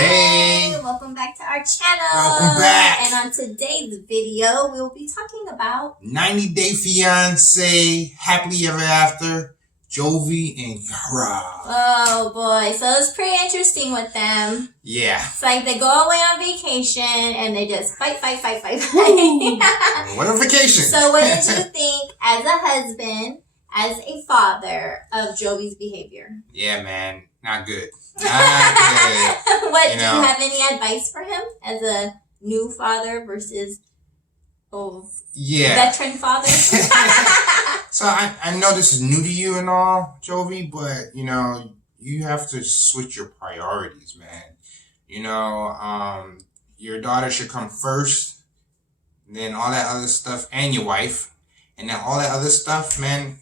Hey! Welcome back to our channel. Welcome back. And on today's video, we'll be talking about 90 Day Fiancé, Happily Ever After, Jovi and Yara. Oh boy, so it's pretty interesting with them. Yeah. It's like they go away on vacation and they just fight. What a vacation. So what did you think as a husband, as a father, of Jovi's behavior? Yeah, man. Not good. Not good. What, do you have any advice for him as a new father versus veteran father? So I know this is new to you and all, Jovi, but, you have to switch your priorities, man. Your daughter should come first, then all that other stuff, and your wife, and then all that other stuff, man,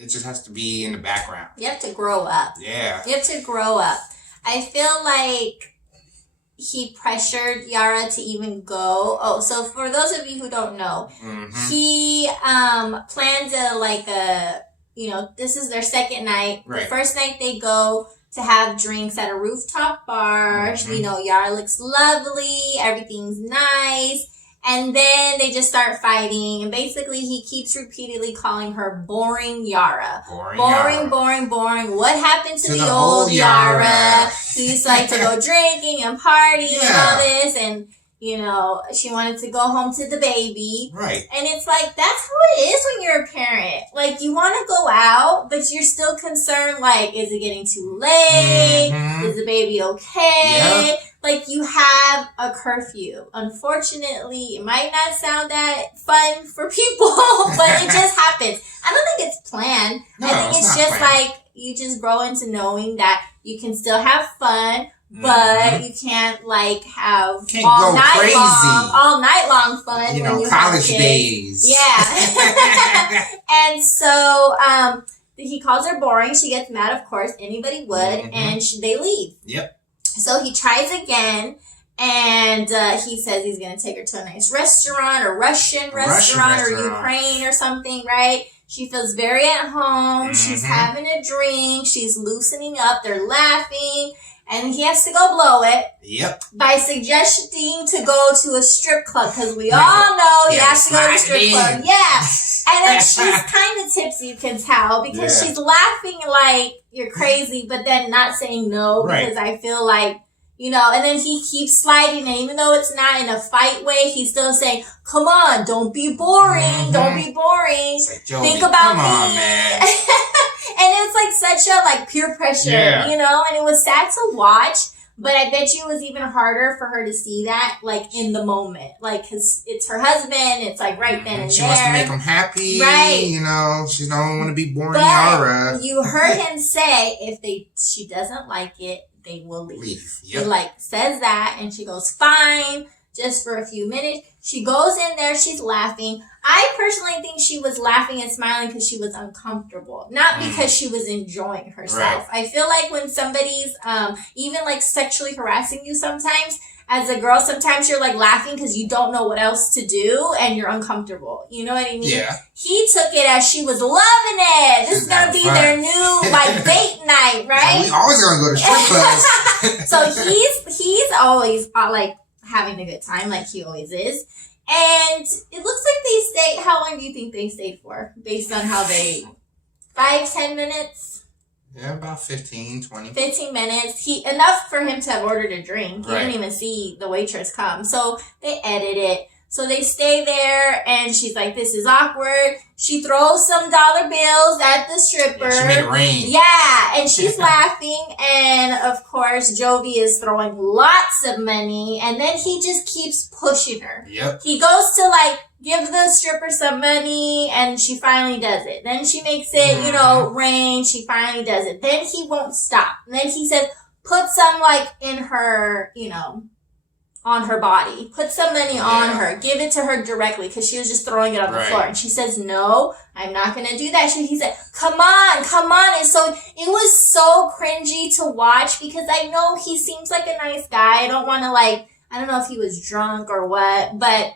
it just has to be in the background. You have to grow up. Yeah. You have to grow up. I feel like he pressured Yara to even go. Oh, so for those of you who don't know, he planned this is their second night. Right. The first night they go to have drinks at a rooftop bar. Yara looks lovely. Everything's nice. And then they just start fighting. And basically he keeps repeatedly calling her boring Yara. Boring. What happened to the old Yara? Who used to like to go drinking and partying and all this. And, she wanted to go home to the baby. Right. And it's like, that's how it is when you're a parent. Like, you want to go out, but you're still concerned, like, is it getting too late? Is the baby okay? Yep. Like, you have a curfew. Unfortunately, it might not sound that fun for people, but it just happens. I don't think it's planned. No, I think it's just planned. like, you just grow into knowing that you can still have fun, but you can't have all night long fun when you college have kids. days. Yeah. And so he calls her boring. She gets mad, of course. Anybody would. And they leave. Yep. So he tries again. And he says he's going to take her to a nice restaurant, a Russian restaurant or Ukraine or something, right? She feels very at home. She's having a drink. She's loosening up. They're laughing. And he has to go blow it. Yep. By suggesting to go to a strip club. Because we all know he has to go to a strip club. Yeah. And then she's kind of tipsy, you can tell. Because she's laughing like you're crazy. But then not saying no. Because I feel like, and then he keeps sliding. And even though it's not in a fight way, he's still saying, come on, don't be boring. Don't be boring. Like, Jovi, think about me. On, man. And it's like such a peer pressure, and it was sad to watch, but I bet you it was even harder for her to see that, in the moment. Cause it's her husband, it's right then and she there. She wants to make him happy. Right. She don't want to be boring but Yara. You heard him say, she doesn't like it, they will leave. Yep. He says that, and she goes, fine, just for a few minutes. She goes in there, she's laughing. I personally think she was laughing and smiling because she was uncomfortable, not because she was enjoying herself. Right. I feel like when somebody's even sexually harassing you sometimes, as a girl, sometimes you're laughing because you don't know what else to do and you're uncomfortable. You know what I mean? Yeah. He took it as she was loving it. This is going to be their new date night, right? We always going to go to strip clubs. So he's always having a good time like he always is. And it looks like they stayed, how long do you think they stayed for? Based on how 5-10 minutes? Yeah, about 15, 20. 15 minutes. Enough for him to have ordered a drink. He didn't even see the waitress come. So they edit it. So they stay there, and she's like, this is awkward. She throws some dollar bills at the stripper. Yeah, she made it rain. Yeah, and she's laughing, and of course, Jovi is throwing lots of money, and then he just keeps pushing her. Yep. He goes to, give the stripper some money, and she finally does it. Then she makes it, rain. She finally does it. Then he won't stop. And then he says, put some, in her, on her body. Put some money on her. Give it to her directly because she was just throwing it on the floor. And she says, no, I'm not going to do that. He said, come on. And so it was so cringy to watch because I know he seems like a nice guy. I don't want to I don't know if he was drunk or what, but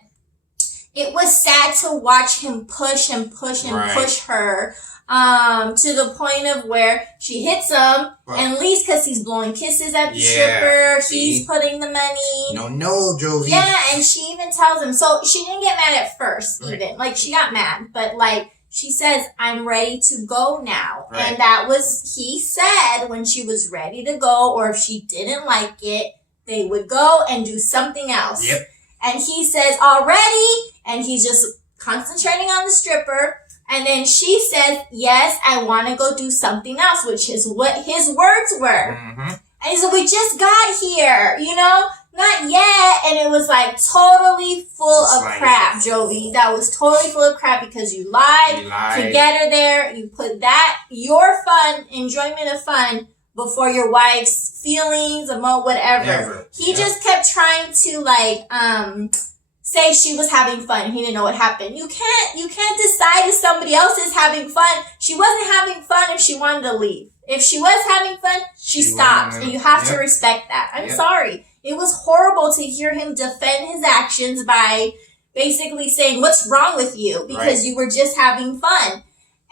it was sad to watch him push her. to the point of where she hits him and leaves because he's blowing kisses at the stripper. He's putting the money. No, Jovi. Yeah, and she even tells him. So she didn't get mad at first, even. Like, she got mad. But, like, she says, I'm ready to go now. Right. And that was, he said, when she was ready to go, or if she didn't like it, they would go and do something else. Yep. And he says, already? And he's just concentrating on the stripper. And then she says, yes, I want to go do something else, which is what his words were. Mm-hmm. And he said, we just got here, you know, not yet. And it was like totally full of crap, Jovi. That was totally full of crap because you lied to get her there. You put that, your fun, enjoyment of fun before your wife's feelings, whatever. He just kept trying to like, say she was having fun. He didn't know what happened. You can't decide if somebody else is having fun. She wasn't having fun if she wanted to leave. If she was having fun, she stopped. And you have to respect that. I'm sorry. It was horrible to hear him defend his actions by basically saying, what's wrong with you? Because you were just having fun.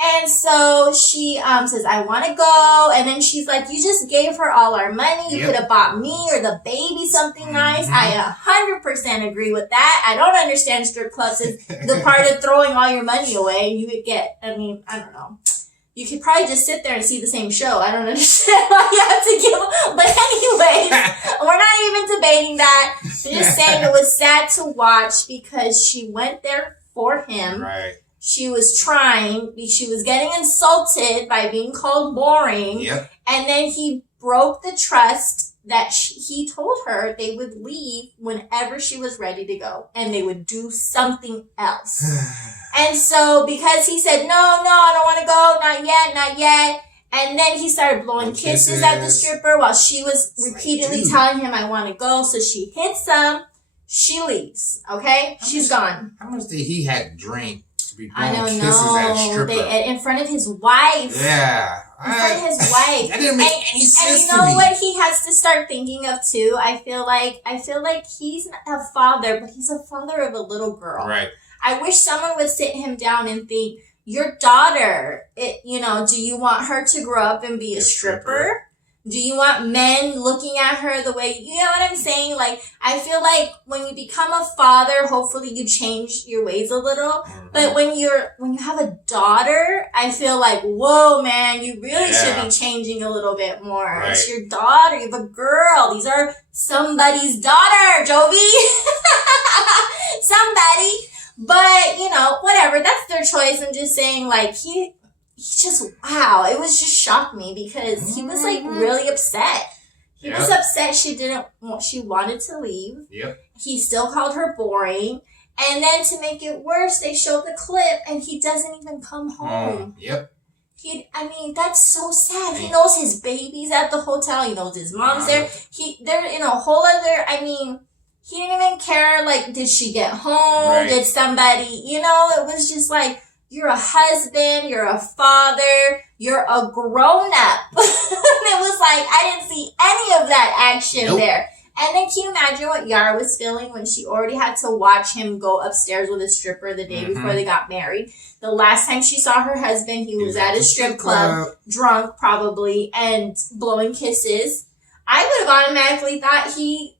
And so she says, I want to go. And then she's like, you just gave her all our money. You could have bought me or the baby something nice. I 100% agree with that. I don't understand strip clubs is the part of throwing all your money away. You would get, I mean, I don't know. You could probably just sit there and see the same show. I don't understand why you have to give. But anyways, we're not even debating that. I'm just saying it was sad to watch because she went there for him. Right. She was trying. She was getting insulted by being called boring. Yep. And then he broke the trust that he told her they would leave whenever she was ready to go. And they would do something else. And so because he said, no, I don't want to go. Not yet. And then he started blowing kisses at the stripper while she was repeatedly telling him, I want to go. So she hits him. She leaves. Okay? She's gone. How much did he have to drink? I don't know. In front of his wife. Yeah. In front of his wife. That didn't make any sense to me. And you know what he has to start thinking of too? I feel like he's a father, but he's a father of a little girl. Right. I wish someone would sit him down and think, your daughter, do you want her to grow up and be a stripper? Do you want men looking at her the way, you know what I'm saying? Like, I feel like when you become a father, hopefully you change your ways a little. Mm-hmm. But when you have a daughter, I feel like, whoa, man, you really should be changing a little bit more. Right. It's your daughter. You have a girl. These are somebody's daughter, Jovi. Somebody. But, whatever. That's their choice. I'm just saying, like, he just, wow, it was just shocked me because he was like really upset. He was upset she wanted to leave. Yep. He still called her boring. And then to make it worse, they showed the clip and he doesn't even come home. Yep. That's so sad. He knows his baby's at the hotel. He knows his mom's there. They're in a whole other, he didn't even care, like, did she get home? Right. Did somebody, it was just like, you're a husband, you're a father, you're a grown-up. It was like, I didn't see any of that action there. And then can you imagine what Yara was feeling when she already had to watch him go upstairs with a stripper the day before they got married? The last time she saw her husband, he was at a strip club, drunk probably, and blowing kisses. I would have automatically thought he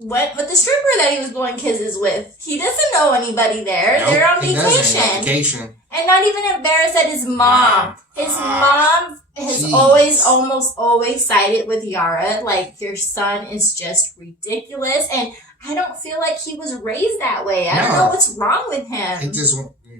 went with the stripper that he was blowing kisses with. He doesn't know anybody there. Nope, they're on vacation. And not even embarrassed at his mom. His mom has almost always sided with Yara. Like, your son is just ridiculous. And I don't feel like he was raised that way. I don't know what's wrong with him. He just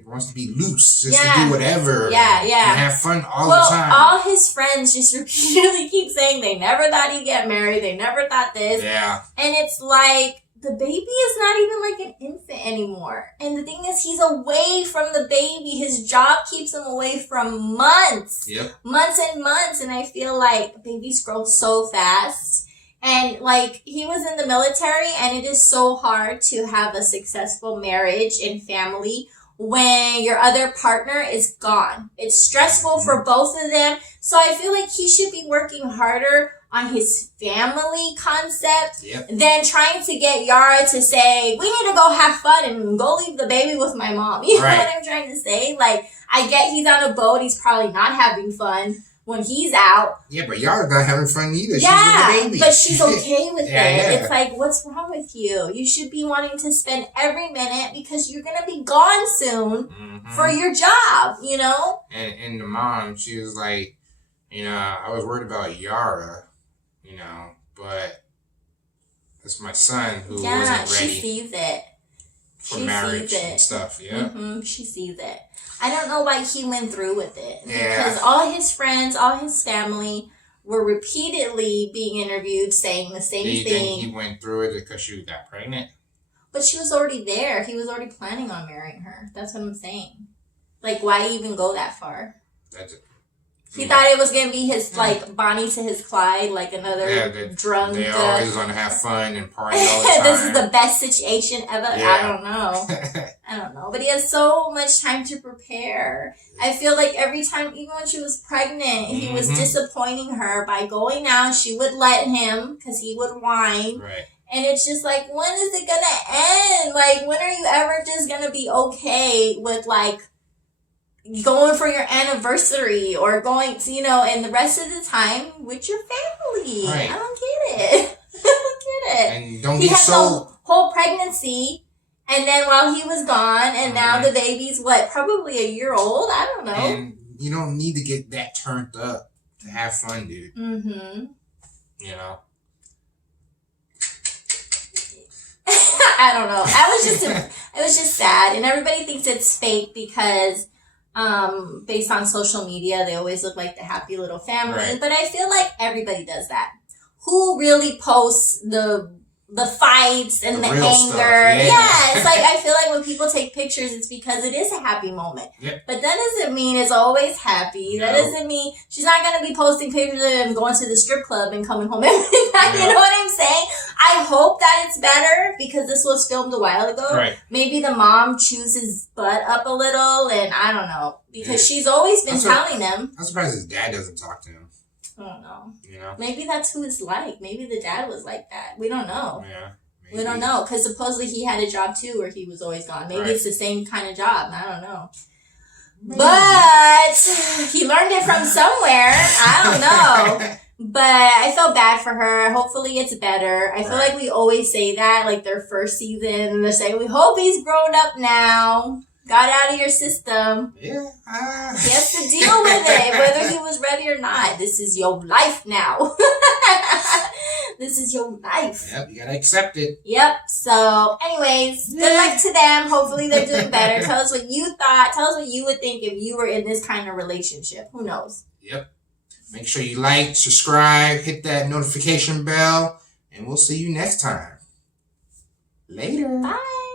wants to be loose, just to do whatever. Yeah. And have fun all the time. All his friends just repeatedly keep saying they never thought he'd get married. They never thought this. Yeah. And it's like, the baby is not even like an infant anymore. And the thing is, he's away from the baby. His job keeps him away from months. Yep. Months and months. And I feel like babies grow so fast. And like, he was in the military, and it is so hard to have a successful marriage and family when your other partner is gone. It's stressful for both of them. So I feel like he should be working harder on his family concept Yep. than trying to get Yara to say, we need to go have fun and go leave the baby with my mom. You know what I'm trying to say? Like, I get he's on a boat. He's probably not having fun when he's out. Yeah, but Yara's not having fun either. Yeah, she's with the baby. but she's okay with Yeah, it. yeah. It's like, what's wrong with you? You should be wanting to spend every minute because you're going to be gone soon for your job, you know? And the mom, she was like, you know, I was worried about Yara, you know, but it's my son who wasn't ready she sees it. for marriage and stuff. Yeah. She sees it. I don't know why he went through with it. Yeah. Because all his friends, all his family were repeatedly being interviewed saying the same Do you thing. think he went through it because she got pregnant? But she was already there. He was already planning on marrying her. That's what I'm saying. Like, why even go that far? That's it. He thought it was gonna be his like Bonnie to his Clyde, like another drunk. They always gonna have fun and party all the time. This is the best situation ever. Yeah. I don't know. But he has so much time to prepare. I feel like every time, even when she was pregnant, he was disappointing her by going out. She would let him because he would whine. Right. And it's just like, when is it gonna end? Like, when are you ever just gonna be okay with like going for your anniversary or going to, you know, and the rest of the time with your family? Right. I don't get it. I don't get it. And don't He get had so the whole pregnancy, and then while he was gone, and now the baby's what, probably a year old? I don't know. And you don't need to get that turned up to have fun, dude. You know. I don't know. It was just sad, and everybody thinks it's fake because, based on social media, they always look like the happy little family. Right. But I feel like everybody does that. Who really posts the fights and the real anger? stuff, yeah. Yeah, it's like, I feel like when people take pictures, it's because it is a happy moment. Yep. But that doesn't mean it's always happy. No. That doesn't mean she's not going to be posting pictures of him going to the strip club and coming home every night. No. You know what I'm saying? I hope that it's better because this was filmed a while ago. Right. Maybe the mom chews his butt up a little, and I don't know. Because she's always been telling him. I'm surprised his dad doesn't talk to him. I don't know. You know? Maybe that's who it's like. Maybe the dad was like that. We don't know. Yeah. Maybe. We don't know. Because supposedly he had a job too where he was always gone. Maybe it's the same kind of job. I don't know. Maybe. But he learned it from somewhere. I don't know. But I felt bad for her. Hopefully it's better. I feel like we always say that, like their first season, and they're saying, we hope he's grown up now. Got out of your system. Yeah. He has to deal with it, whether he was ready or not. This is your life now. This is your life. Yep, you gotta accept it. Yep. So, anyways, good luck to them. Hopefully they're doing better. Tell us what you thought. Tell us what you would think if you were in this kind of relationship. Who knows? Yep. Make sure you like, subscribe, hit that notification bell, and we'll see you next time. Later. Bye.